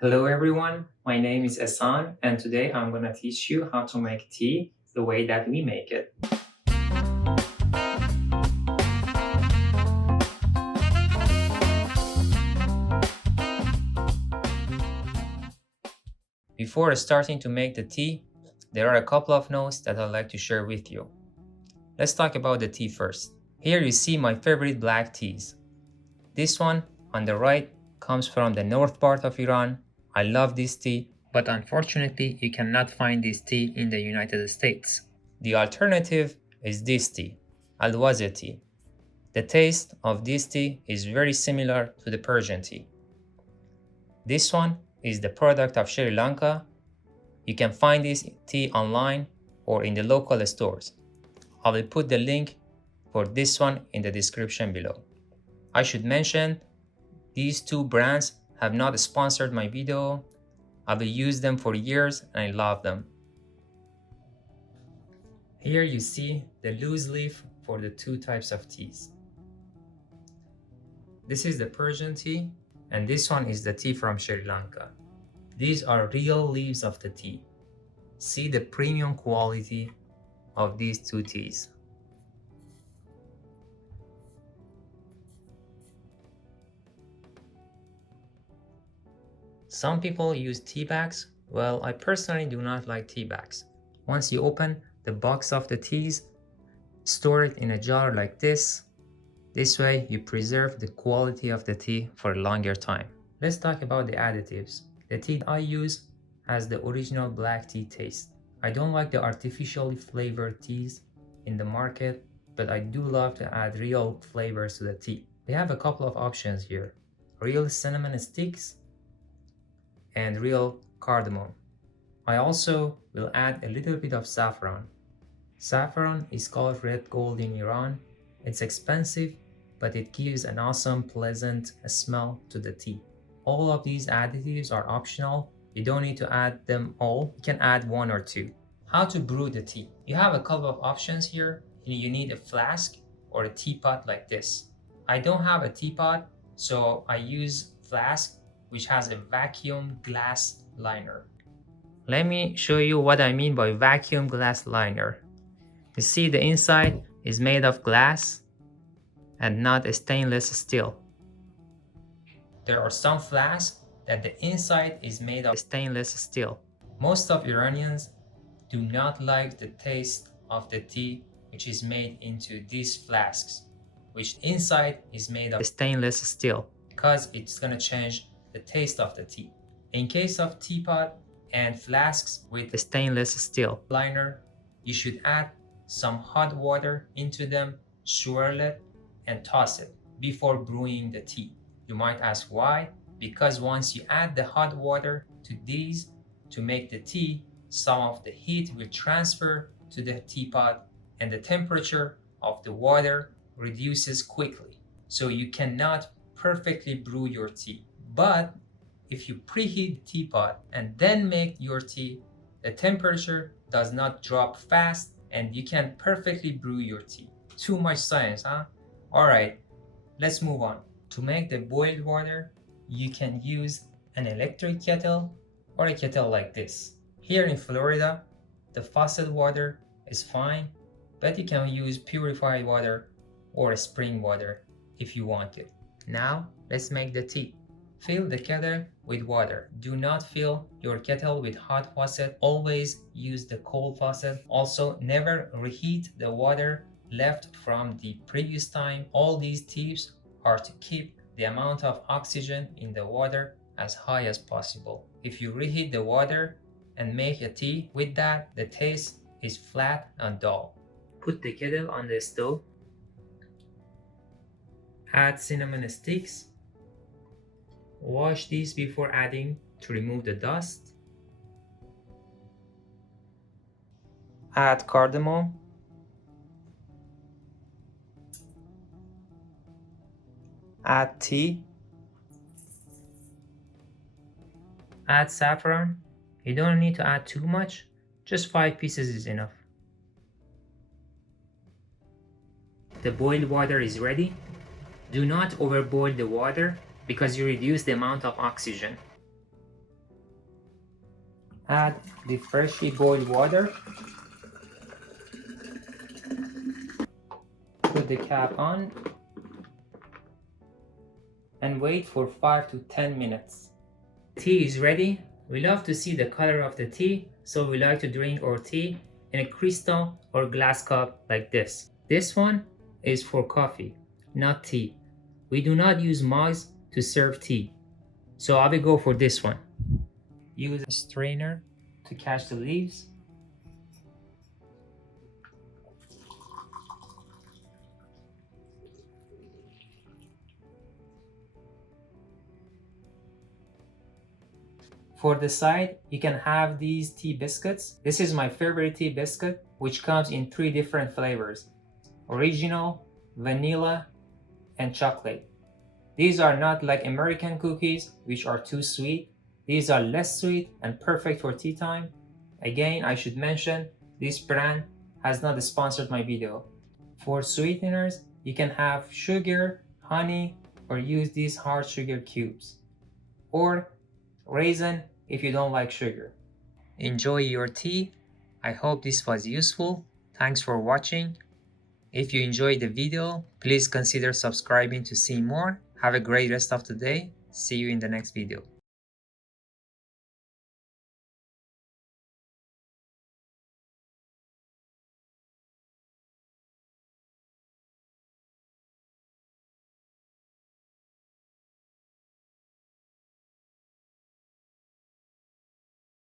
Hello everyone, my name is Ehsan and today I'm going to teach you how to make tea the way that we make it. Before starting to make the tea, there are a couple of notes that I'd like to share with you. Let's talk about the tea first. Here you see my favorite black teas. This one on the right comes from the north part of Iran. I love this tea, but unfortunately you cannot find this tea in the United States. The alternative is this tea, ILoveTea tea. The taste of this tea is very similar to the Persian tea. This one is the product of Sri Lanka. You can find this tea online or in the local stores. I will put the link for this one in the description below. I should mention these two brands have not sponsored my video. I've used them for years and I love them. Here you see the loose leaf for the two types of teas. This is the Persian tea and this one is the tea from Sri Lanka. These are real leaves of the tea. See the premium quality of these two teas. Some people use tea bags. Well, I personally do not like tea bags. Once you open the box of the teas, store it in a jar like this. This way you preserve the quality of the tea for a longer time. Let's talk about the additives. The tea I use has the original black tea taste. I don't like the artificially flavored teas in the market, but I do love to add real flavors to the tea. They have a couple of options here. Real cinnamon sticks and real cardamom. I also will add a little bit of saffron. Saffron is called red gold in Iran. It's expensive, but it gives an awesome, pleasant smell to the tea. All of these additives are optional. You don't need to add them all. You can add one or two. How to brew the tea. You have a couple of options here. You need a flask or a teapot like this. I don't have a teapot, so I use flask which has a vacuum glass liner. Let me show you what I mean by vacuum glass liner. You see the inside is made of glass and not a stainless steel. There are some flasks that the inside is made of stainless steel. Most of Iranians do not like the taste of the tea which is made into these flasks, which inside is made of stainless steel, because it's gonna change the taste of the tea. In case of teapot and flasks with stainless steel liner, you should add some hot water into them, swirl it, and toss it before brewing the tea. You might ask why? Because once you add the hot water to these to make the tea, some of the heat will transfer to the teapot and the temperature of the water reduces quickly. So you cannot perfectly brew your tea. But if you preheat the teapot and then make your tea, the temperature does not drop fast and you can perfectly brew your tea. Too much science, huh? Alright, let's move on. To make the boiled water, you can use an electric kettle or a kettle like this. Here in Florida, the faucet water is fine, but you can use purified water or spring water if you want it. Now, let's make the tea. Fill the kettle with water. Do not fill your kettle with hot faucet. Always use the cold faucet. Also, never reheat the water left from the previous time. All these tips are to keep the amount of oxygen in the water as high as possible. If you reheat the water and make a tea with that, the taste is flat and dull. Put the kettle on the stove. Add cinnamon sticks. Wash these before adding to remove the dust. Add cardamom. Add tea. Add saffron. You don't need to add too much, just 5 pieces is enough. The boiled water is ready. Do not overboil the water because you reduce the amount of oxygen. Add the freshly boiled water. Put the cap on and wait for 5 to 10 minutes. Tea is ready. We love to see the color of the tea, so we like to drink our tea in a crystal or glass cup like this. This one is for coffee, not tea. We do not use mugs to serve tea, so I will go for this one. Use a strainer to catch the leaves. For the side, you can have these tea biscuits. This is my favorite tea biscuit, which comes in 3 different flavors: original, vanilla, and chocolate. These are not like American cookies, which are too sweet. These are less sweet and perfect for tea time. Again, I should mention, this brand has not sponsored my video. For sweeteners, you can have sugar, honey, or use these hard sugar cubes, or raisin if you don't like sugar. Enjoy your tea. I hope this was useful. Thanks for watching. If you enjoyed the video, please consider subscribing to see more. Have a great rest of the day. See you in the next video.